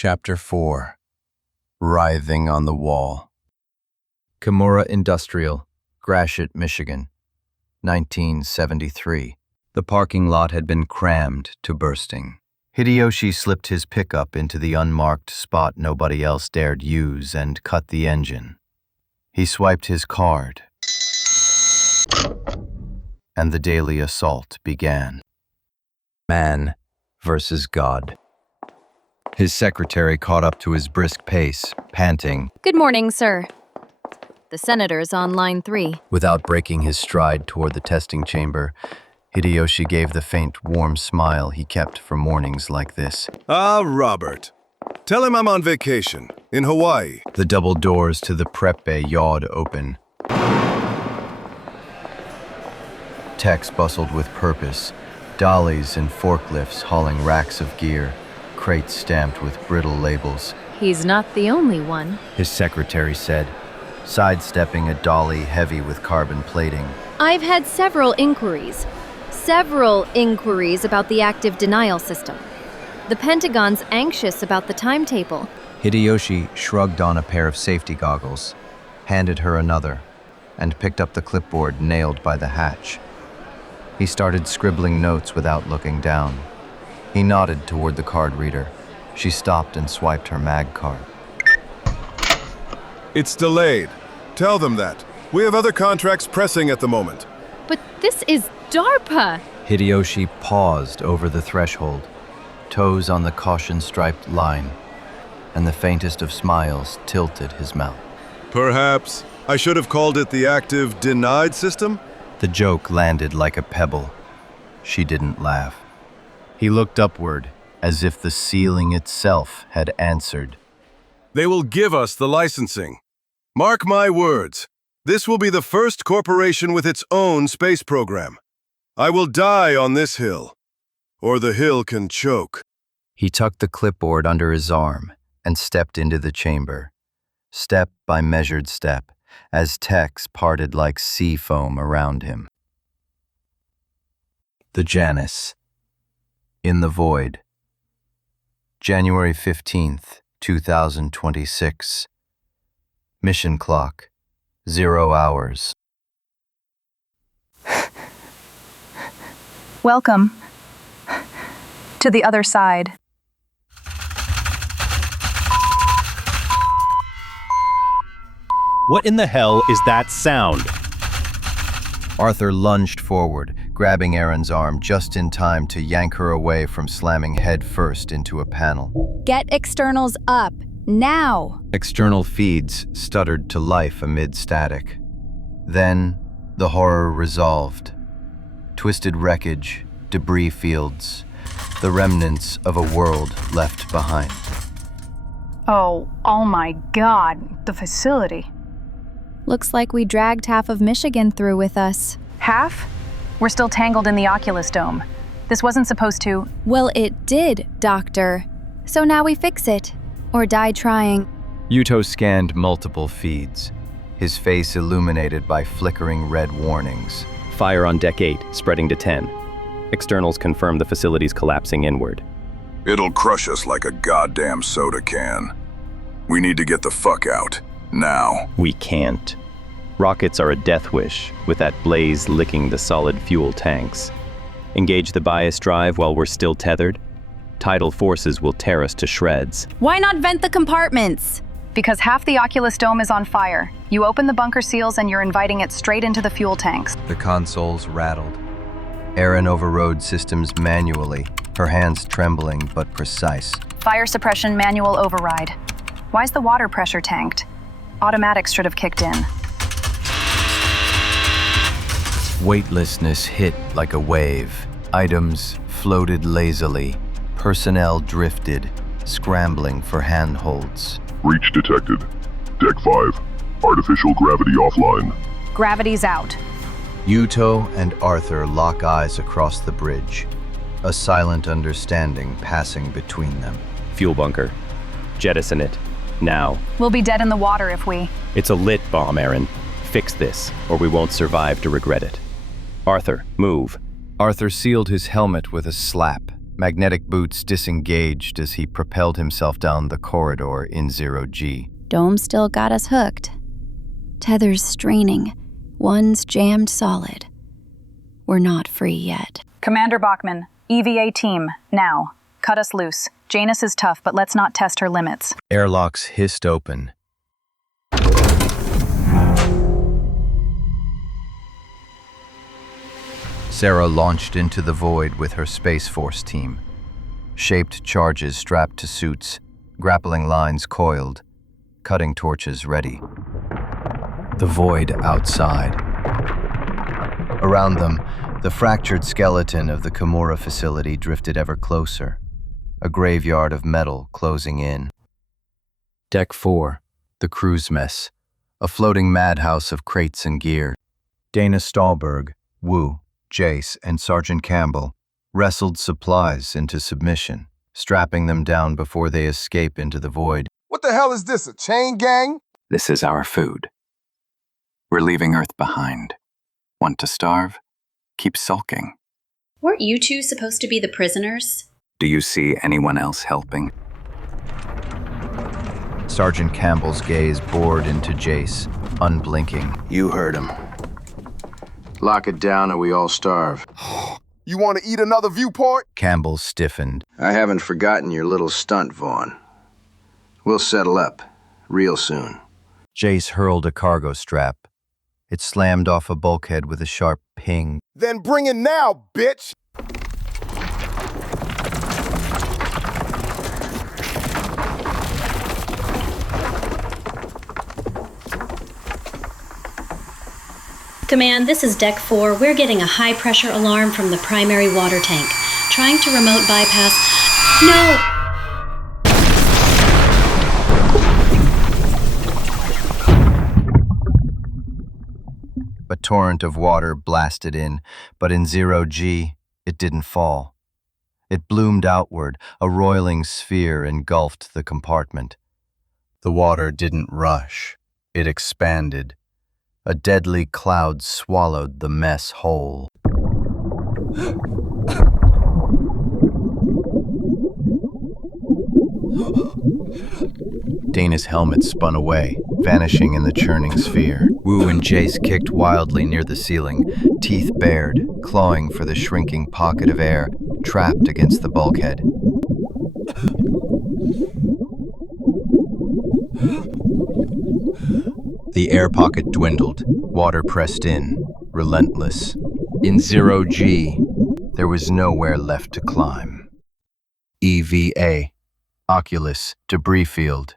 Chapter 4. Writhing on the Wall. Kimura Industrial, Gratiot, Michigan, 1973. The parking lot had been crammed to bursting. Hideyoshi slipped his pickup into the unmarked spot nobody else dared use and cut the engine. He swiped his card, and the daily assault began. Man versus God. His secretary caught up to his brisk pace, panting. Good morning, sir. The senator's on line 3. Without breaking his stride toward the testing chamber, Hideyoshi gave the faint, warm smile he kept for mornings like this. Ah, Robert. Tell him I'm on vacation, in Hawaii. The double doors to the prep bay yawed open. Techs bustled with purpose, dollies and forklifts hauling racks of gear, crates stamped with brittle labels. He's not the only one, His secretary said, sidestepping a dolly heavy with carbon plating. I've had several inquiries about the active denial system. The Pentagon's anxious about the timetable. Hideyoshi shrugged on a pair of safety goggles, handed her another, and picked up the clipboard nailed by the hatch. He started scribbling notes without looking down. He nodded toward the card reader. She stopped and swiped her mag card. It's delayed. Tell them that. We have other contracts pressing at the moment. But this is DARPA! Hideyoshi paused over the threshold, toes on the caution-striped line, and the faintest of smiles tilted his mouth. Perhaps I should have called it the active denied system? The joke landed like a pebble. She didn't laugh. He looked upward, as if the ceiling itself had answered. They will give us the licensing. Mark my words. This will be the first corporation with its own space program. I will die on this hill, or the hill can choke. He tucked the clipboard under his arm and stepped into the chamber, step by measured step, as techs parted like sea foam around him. The Janus. In the Void. January 15th, 2026. Mission clock, 0 hours. Welcome to the other side. What in the hell is that sound? Arthur lunged forward, grabbing Erin's arm just in time to yank her away from slamming head first into a panel. Get externals up, now! External feeds stuttered to life amid static. Then, the horror resolved. Twisted wreckage, debris fields, the remnants of a world left behind. Oh my God, the facility. Looks like we dragged half of Michigan through with us. Half? We're still tangled in the Oculus Dome. This wasn't supposed to. Well, it did, Doctor. So now we fix it. Or die trying. Yuto scanned multiple feeds, his face illuminated by flickering red warnings. Fire on Deck 8, spreading to 10. Externals confirm the facility's collapsing inward. It'll crush us like a goddamn soda can. We need to get the fuck out. Now. We can't. Rockets are a death wish, with that blaze licking the solid fuel tanks. Engage the bias drive while we're still tethered. Tidal forces will tear us to shreds. Why not vent the compartments? Because half the Oculus Dome is on fire. You open the bunker seals and you're inviting it straight into the fuel tanks. The consoles rattled. Erin overrode systems manually, her hands trembling but precise. Fire suppression manual override. Why's the water pressure tanked? Automatics should have kicked in. Weightlessness hit like a wave. Items floated lazily. Personnel drifted, scrambling for handholds. Breach detected. Deck 5. Artificial gravity offline. Gravity's out. Yuto and Arthur lock eyes across the bridge, a silent understanding passing between them. Fuel bunker. Jettison it. Now. We'll be dead in the water if we... It's a lit bomb, Erin. Fix this, or we won't survive to regret it. Arthur, move. Arthur sealed his helmet with a slap, Magnetic boots disengaged as he propelled himself down the corridor in 0G. Dome still got us hooked. Tether's straining. One's jammed solid. We're not free yet. Commander Bachmann, EVA team, now. Cut us loose. Janus is tough, but let's not test her limits. Airlocks hissed open. Sarah launched into the void with her Space Force team. Shaped charges strapped to suits, grappling lines coiled, cutting torches ready. The void outside. Around them, the fractured skeleton of the Kimura facility drifted ever closer, a graveyard of metal closing in. Deck 4, the crew's mess, a floating madhouse of crates and gear. Dana Stahlberg, Wu, Jace, and Sergeant Campbell wrestled supplies into submission, strapping them down before they escape into the void. What the hell is this, a chain gang? This is our food. We're leaving Earth behind. Want to starve? Keep sulking. Weren't you two supposed to be the prisoners? Do you see anyone else helping? Sergeant Campbell's gaze bored into Jace, unblinking. You heard him. Lock it down or we all starve. You want to eat another viewport? Campbell stiffened. I haven't forgotten your little stunt, Vaughn. We'll settle up, real soon. Jace hurled a cargo strap. It slammed off a bulkhead with a sharp ping. Then bring it now, bitch! Command, this is Deck 4. We're getting a high-pressure alarm from the primary water tank. Trying to remote bypass... No! A torrent of water blasted in, but in 0G, it didn't fall. It bloomed outward, a roiling sphere engulfed the compartment. The water didn't rush. It expanded. A deadly cloud swallowed the mess whole. Dana's helmet spun away, vanishing in the churning sphere. Wu and Jace kicked wildly near the ceiling, teeth bared, clawing for the shrinking pocket of air trapped against the bulkhead. The air pocket dwindled, water pressed in, relentless. In 0G, there was nowhere left to climb. EVA, Oculus, debris field.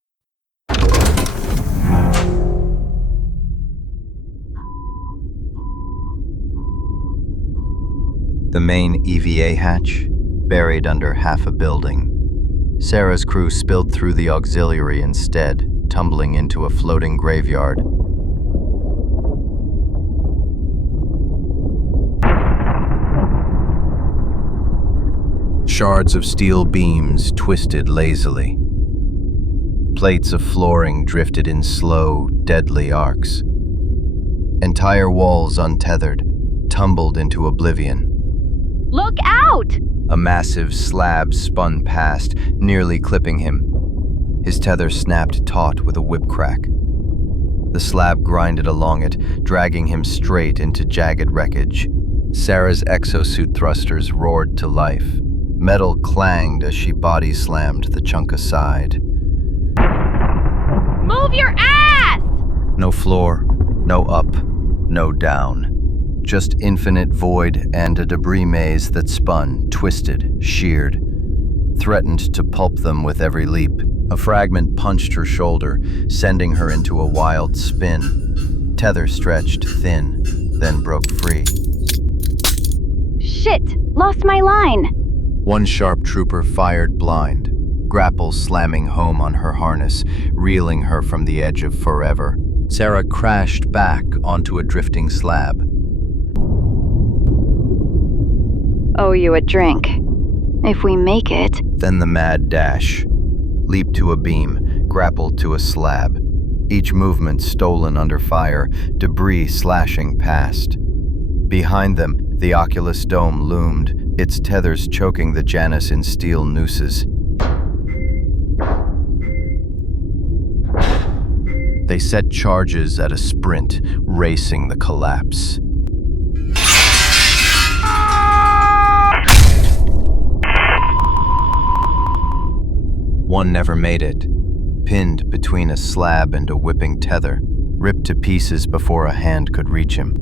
The main EVA hatch, buried under half a building. Sarah's crew spilled through the auxiliary instead, tumbling into a floating graveyard. Shards of steel beams twisted lazily. Plates of flooring drifted in slow, deadly arcs. Entire walls untethered, tumbled into oblivion. Look out! A massive slab spun past, nearly clipping him. His tether snapped taut with a whip crack. The slab grinded along it, dragging him straight into jagged wreckage. Sarah's exosuit thrusters roared to life. Metal clanged as she body slammed the chunk aside. Move your ass! No floor, no up, no down. Just infinite void and a debris maze that spun, twisted, sheared, threatened to pulp them with every leap. A fragment punched her shoulder, sending her into a wild spin. Tether stretched thin, then broke free. Shit! Lost my line! One sharp trooper fired blind, grapple slamming home on her harness, reeling her from the edge of forever. Sarah crashed back onto a drifting slab. Owe you a drink. If we make it... Then the mad dash. Leap to a beam, grapple to a slab. Each movement stolen under fire, debris slashing past. Behind them, the Oculus dome loomed, its tethers choking the Janus in steel nooses. They set charges at a sprint, racing the collapse. One never made it, pinned between a slab and a whipping tether, ripped to pieces before a hand could reach him.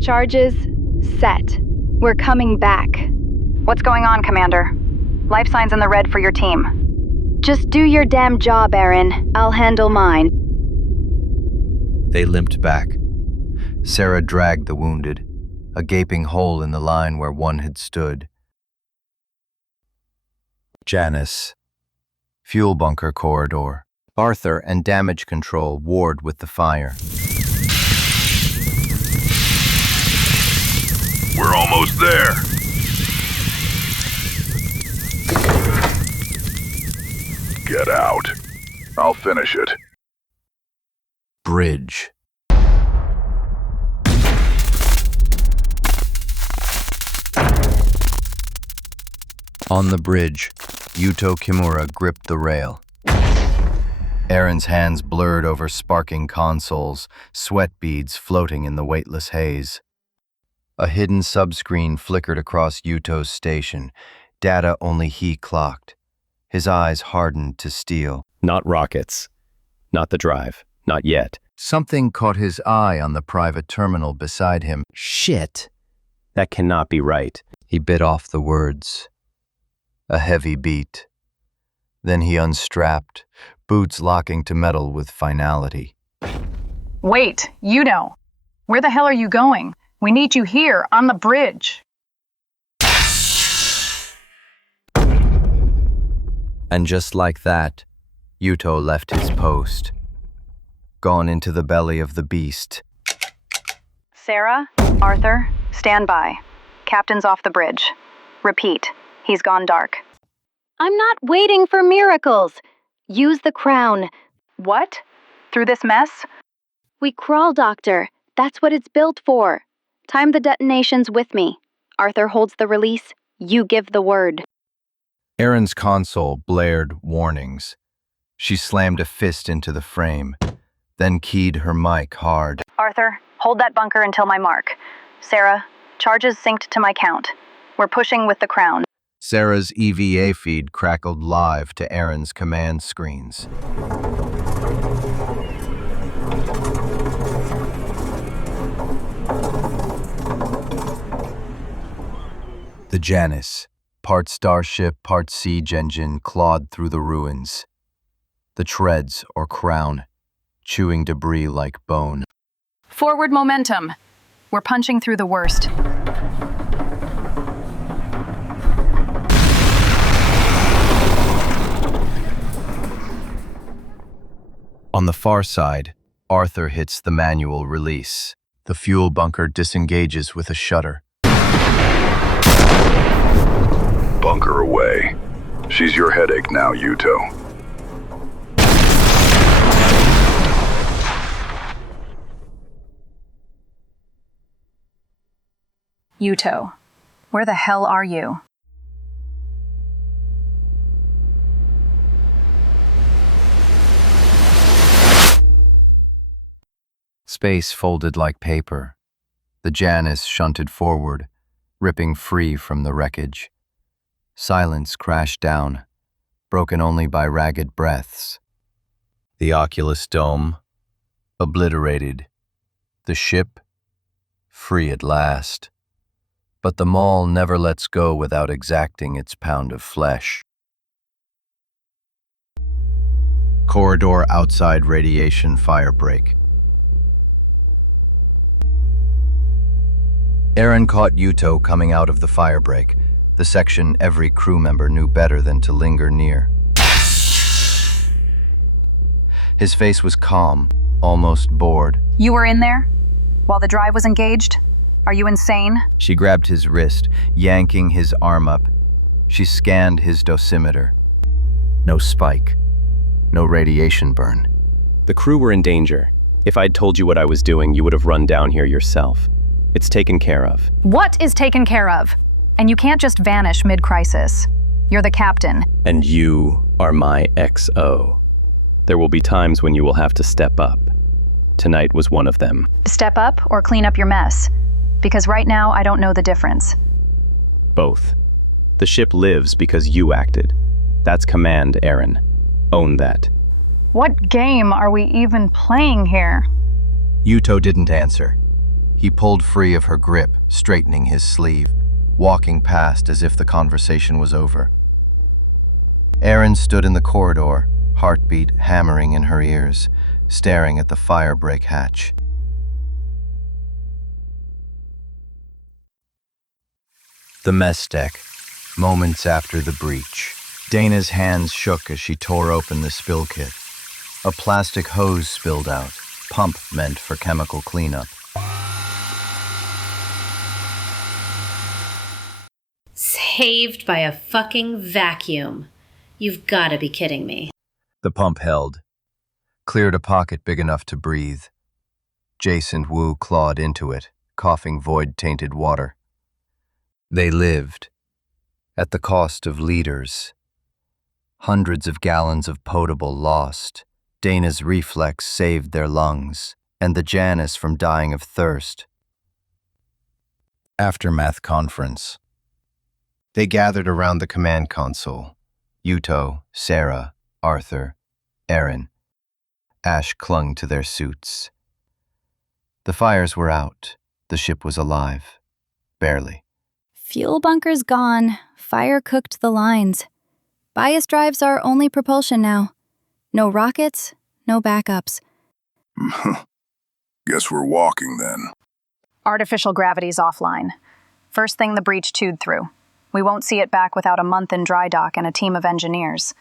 Charges set. We're coming back. What's going on, Commander? Life signs in the red for your team. Just do your damn job, Erin. I'll handle mine. They limped back. Sarah dragged the wounded, a gaping hole in the line where one had stood. Janus. Fuel bunker corridor. Arthur and damage control ward with the fire. We're almost there. Get out. I'll finish it. Bridge. On the bridge, Yuto Kimura gripped the rail. Erin's hands blurred over sparking consoles, sweat beads floating in the weightless haze. A hidden subscreen flickered across Yuto's station, data only he clocked. His eyes hardened to steel. Not rockets. Not the drive. Not yet. Something caught his eye on the private terminal beside him. Shit. That cannot be right. He bit off the words. A heavy beat. Then he unstrapped, boots locking to metal with finality. Wait, Yuto. Where the hell are you going? We need you here, on the bridge. And just like that, Yuto left his post. Gone into the belly of the beast. Sarah, Arthur, stand by. Captain's off the bridge. Repeat, he's gone dark. I'm not waiting for miracles. Use the crown. What? Through this mess? We crawl, Doctor. That's what it's built for. Time the detonations with me. Arthur holds the release. You give the word. Erin's console blared warnings. She slammed a fist into the frame, then keyed her mic hard. Arthur, hold that bunker until my mark. Sarah, charges synced to my count. We're pushing with the crown. Sarah's EVA feed crackled live to Erin's command screens. The Janus, part starship, part siege engine, clawed through the ruins. The treads, or crown, chewing debris like bone. Forward momentum. We're punching through the worst. On the far side, Arthur hits the manual release. The fuel bunker disengages with a shudder. Bunker away. She's your headache now, Yuto. Yuto, where the hell are you? Space folded like paper. The Janus shunted forward, ripping free from the wreckage. Silence crashed down, broken only by ragged breaths. The Oculus dome, obliterated. The ship, free at last. But the mall never lets go without exacting its pound of flesh. Corridor outside radiation firebreak. Erin caught Yuto coming out of the firebreak, the section every crew member knew better than to linger near. His face was calm, almost bored. You were in there? While the drive was engaged? Are you insane? She grabbed his wrist, yanking his arm up. She scanned his dosimeter. No spike. No radiation burn. The crew were in danger. If I'd told you what I was doing, you would have run down here yourself. It's taken care of. What is taken care of? And you can't just vanish mid-crisis. You're the captain. And you are my XO. There will be times when you will have to step up. Tonight was one of them. Step up or clean up your mess. Because right now, I don't know the difference. Both. The ship lives because you acted. That's command, Erin. Own that. What game are we even playing here? Yuto didn't answer. He pulled free of her grip, straightening his sleeve, walking past as if the conversation was over. Erin stood in the corridor, heartbeat hammering in her ears, staring at the firebreak hatch. The mess deck, moments after the breach. Dana's hands shook as she tore open the spill kit. A plastic hose spilled out, pump meant for chemical cleanup. Saved by a fucking vacuum. You've gotta be kidding me. The pump held, cleared a pocket big enough to breathe. Jason Wu clawed into it, coughing void-tainted water. They lived, at the cost of liters. Hundreds of gallons of potable lost. Dana's reflex saved their lungs, and the Janus from dying of thirst. Aftermath conference. They gathered around the command console. Yuto, Sarah, Arthur, Erin. Ash clung to their suits. The fires were out. The ship was alive. Barely. Fuel bunker's gone. Fire cooked the lines. Bias drives are only propulsion now. No rockets, no backups. Guess we're walking then. Artificial gravity's offline. First thing the breach chewed through. We won't see it back without a month in dry dock and a team of engineers.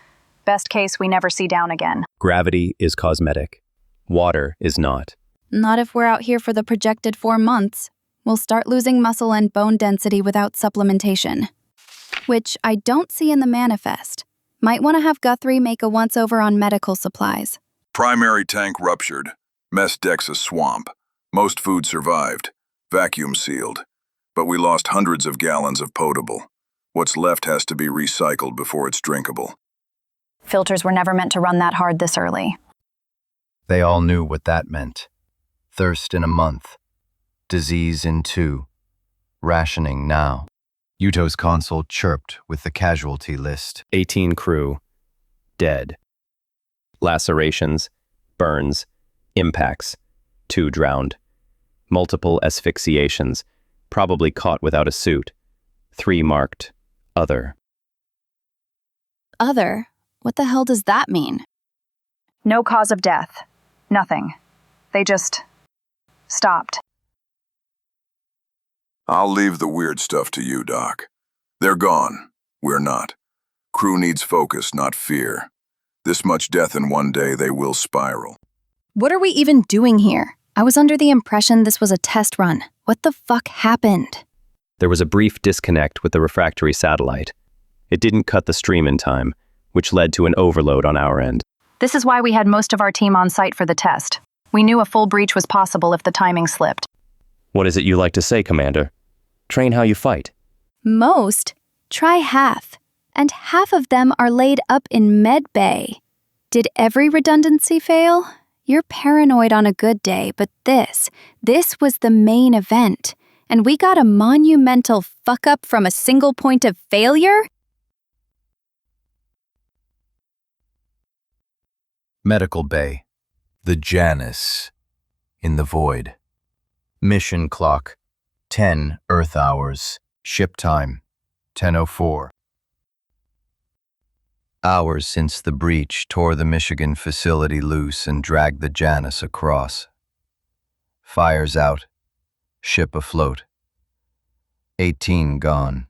Best case, we never see down again. Gravity is cosmetic. Water is not. Not if we're out here for the projected 4 months. We'll start losing muscle and bone density without supplementation. Which I don't see in the manifest. Might want to have Guthrie make a once-over on medical supplies. Primary tank ruptured. Mess deck's a swamp. Most food survived. Vacuum sealed. But we lost hundreds of gallons of potable. What's left has to be recycled before it's drinkable. Filters were never meant to run that hard this early. They all knew what that meant. Thirst in a month. Disease in 2. Rationing now. Yuto's console chirped with the casualty list. 18 crew. Dead. Lacerations. Burns. Impacts. 2 drowned. Multiple asphyxiations. Probably caught without a suit. 3 marked. Other. Other? What the hell does that mean? No cause of death. Nothing. They just stopped. I'll leave the weird stuff to you, Doc. They're gone. We're not. Crew needs focus, not fear. This much death in one day, they will spiral. What are we even doing here? I was under the impression this was a test run. What the fuck happened? There was a brief disconnect with the refractory satellite. It didn't cut the stream in time, which led to an overload on our end. This is why we had most of our team on site for the test. We knew a full breach was possible if the timing slipped. What is it you like to say, Commander? Train how you fight. Most? Try half. And half of them are laid up in med bay. Did every redundancy fail? You're paranoid on a good day, but this was the main event. And we got a monumental fuck-up from a single point of failure? Medical bay. The Janus. In the void. Mission clock. 10 Earth hours. Ship time. 10:04. Hours since the breach tore the Michigan facility loose and dragged the Janus across. Fires out. Ship afloat. 18 gone.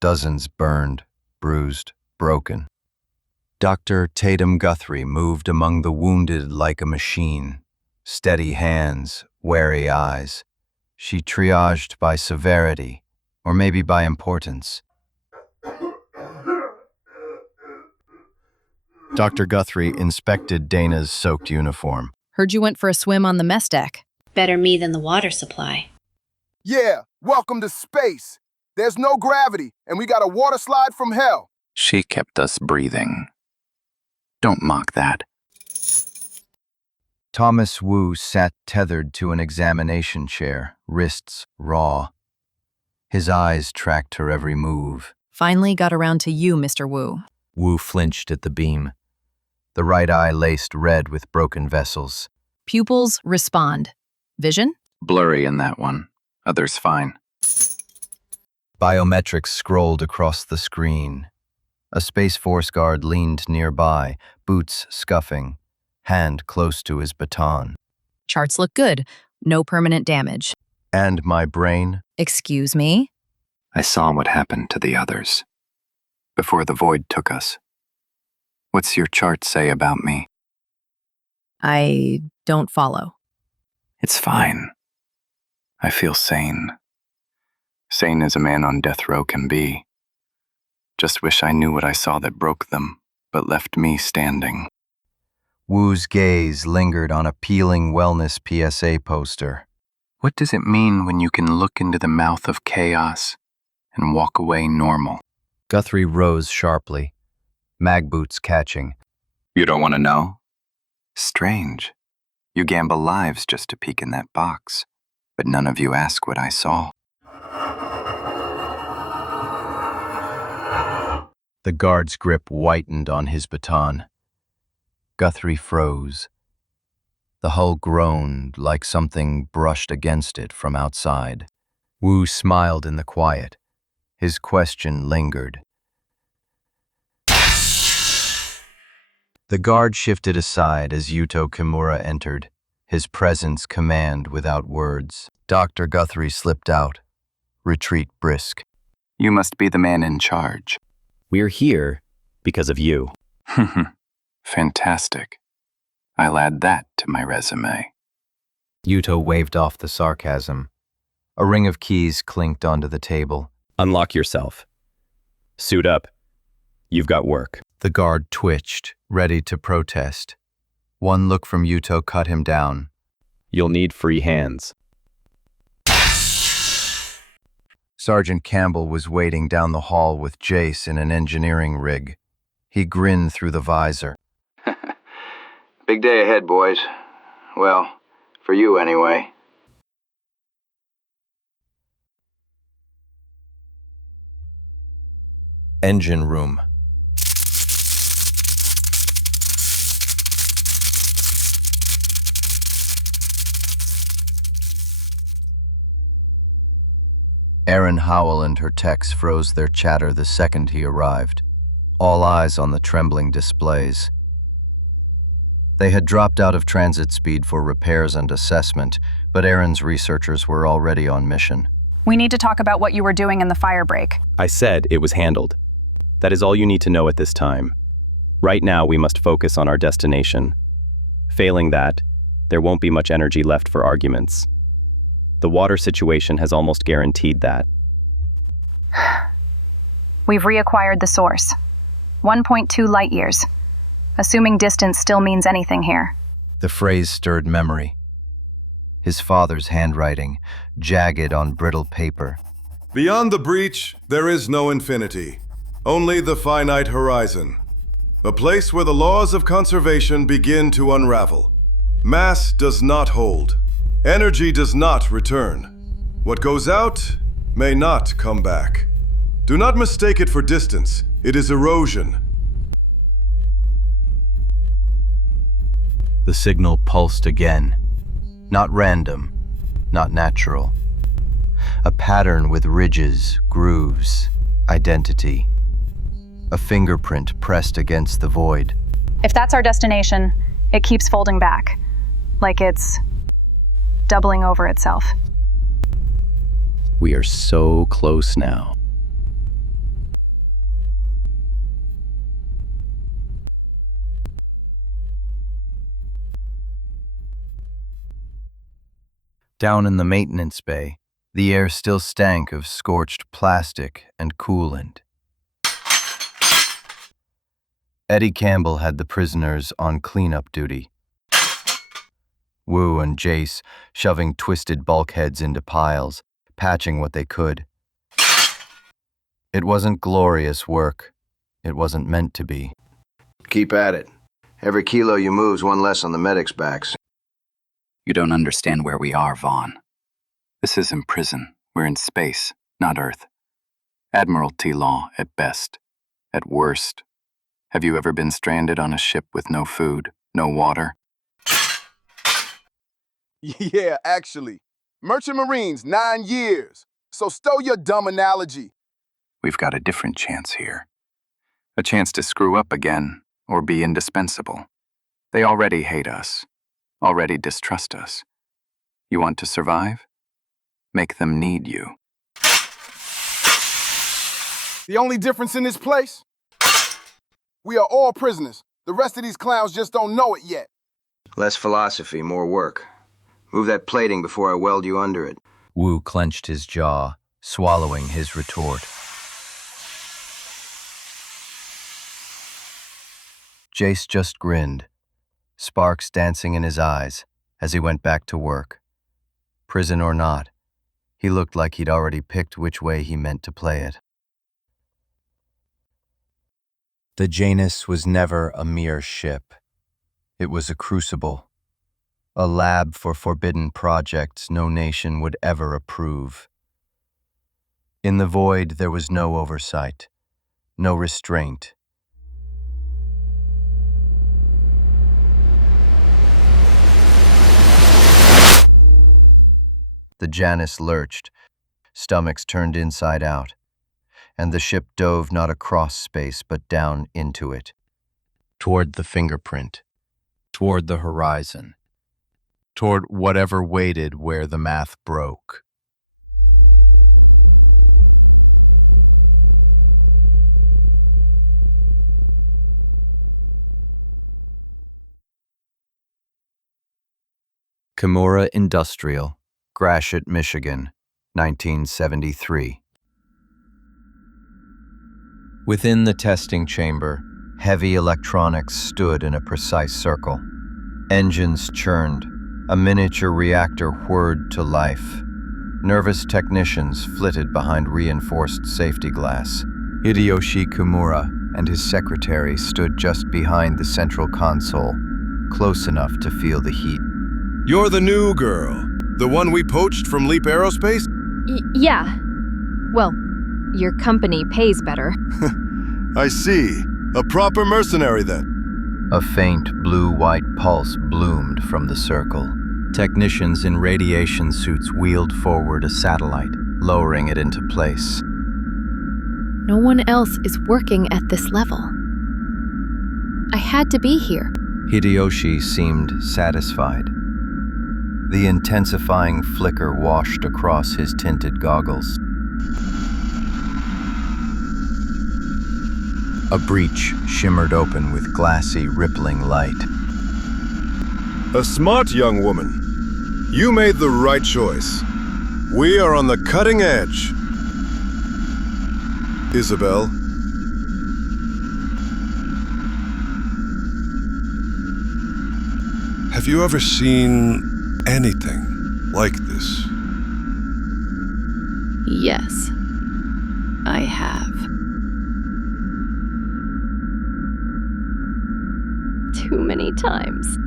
Dozens burned, bruised, broken. Dr. Tatum Guthrie moved among the wounded like a machine. Steady hands, wary eyes. She triaged by severity, or maybe by importance. Dr. Guthrie inspected Dana's soaked uniform. Heard you went for a swim on the mess deck. Better me than the water supply. Yeah, welcome to space. There's no gravity, and we got a water slide from hell. She kept us breathing. Don't mock that. Thomas Wu sat tethered to an examination chair, wrists raw. His eyes tracked her every move. Finally got around to you, Mr. Wu. Wu flinched at the beam. The right eye laced red with broken vessels. Pupils respond. Vision? Blurry in that one. Others fine. Biometrics scrolled across the screen. A Space Force guard leaned nearby, boots scuffing, hand close to his baton. Charts look good. No permanent damage. And my brain? Excuse me? I saw what happened to the others. Before the void took us. What's your chart say about me? I don't follow. It's fine. I feel sane. Sane as a man on death row can be. Just wish I knew what I saw that broke them, but left me standing. Wu's gaze lingered on a peeling wellness PSA poster. What does it mean when you can look into the mouth of chaos and walk away normal? Guthrie rose sharply, mag boots catching. You don't want to know? Strange. You gamble lives just to peek in that box, but none of you ask what I saw. The guard's grip whitened on his baton. Guthrie froze. The hull groaned like something brushed against it from outside. Wu smiled in the quiet. His question lingered. The guard shifted aside as Yuto Kimura entered, his presence command without words. Dr. Guthrie slipped out. Retreat brisk. You must be the man in charge. We're here because of you. Fantastic. I'll add that to my resume. Yuto waved off the sarcasm. A ring of keys clinked onto the table. Unlock yourself. Suit up. You've got work. The guard twitched, ready to protest. One look from Yuto cut him down. You'll need free hands. Sergeant Campbell was waiting down the hall with Jace in an engineering rig. He grinned through the visor. Big day ahead, boys. Well, for you anyway. Engine room. Erin Howell and her techs froze their chatter the second he arrived, all eyes on the trembling displays. They had dropped out of transit speed for repairs and assessment, but Erin's researchers were already on mission. We need to talk about what you were doing in the Firebreak. I said it was handled. That is all you need to know at this time. Right now, we must focus on our destination. Failing that, there won't be much energy left for arguments. The water situation has almost guaranteed that. We've reacquired the source. 1.2 light years. Assuming distance still means anything here. The phrase stirred memory. His father's handwriting, jagged on brittle paper. Beyond the breach, there is no infinity. Only the finite horizon. A place where the laws of conservation begin to unravel. Mass does not hold. Energy does not return. What goes out may not come back. Do not mistake it for distance. It is erosion. The signal pulsed again. Not random, not natural. A pattern with ridges, grooves, identity. A fingerprint pressed against the void. If that's our destination, it keeps folding back. Like it's doubling over itself. We are so close now. Down in the maintenance bay, the air still stank of scorched plastic and coolant. Eddie Campbell had the prisoners on cleanup duty. Wu and Jace shoving twisted bulkheads into piles, patching what they could. It wasn't glorious work. It wasn't meant to be. Keep at it. Every kilo you move's one less on the medics' backs. You don't understand where we are, Vaughn. This isn't prison. We're in space, not Earth. Admiralty law at best. At worst. Have you ever been stranded on a ship with no food, no water? Yeah, actually. Merchant Marines, 9 years. So stow your dumb analogy. We've got a different chance here. A chance to screw up again, or be indispensable. They already hate us. Already distrust us. You want to survive? Make them need you. The only difference in this place? We are all prisoners. The rest of these clowns just don't know it yet. Less philosophy, more work. Move that plating before I weld you under it. Wu clenched his jaw, swallowing his retort. Jace just grinned, sparks dancing in his eyes as he went back to work. Prison or not, he looked like he'd already picked which way he meant to play it. The Janus was never a mere ship. It was a crucible. A lab for forbidden projects no nation would ever approve. In the void, there was no oversight, no restraint. The Janus lurched, stomachs turned inside out, and the ship dove not across space but down into it, toward the fingerprint, toward the horizon, toward whatever waited where the math broke. Kimura Industrial, Gratiot, Michigan, 1973. Within the testing chamber, heavy electronics stood in a precise circle. Engines churned. A miniature reactor whirred to life. Nervous technicians flitted behind reinforced safety glass. Hideyoshi Kimura and his secretary stood just behind the central console, close enough to feel the heat. You're the new girl, the one we poached from Leap Aerospace? Yeah. Well, your company pays better. I see. A proper mercenary then. A faint blue-white pulse bloomed from the circle. Technicians in radiation suits wheeled forward a satellite, lowering it into place. No one else is working at this level. I had to be here. Hideyoshi seemed satisfied. The intensifying flicker washed across his tinted goggles. A breach shimmered open with glassy, rippling light. A smart young woman. You made the right choice. We are on the cutting edge. Isabel. Have you ever seen anything like this? Yes, I have. Too many times.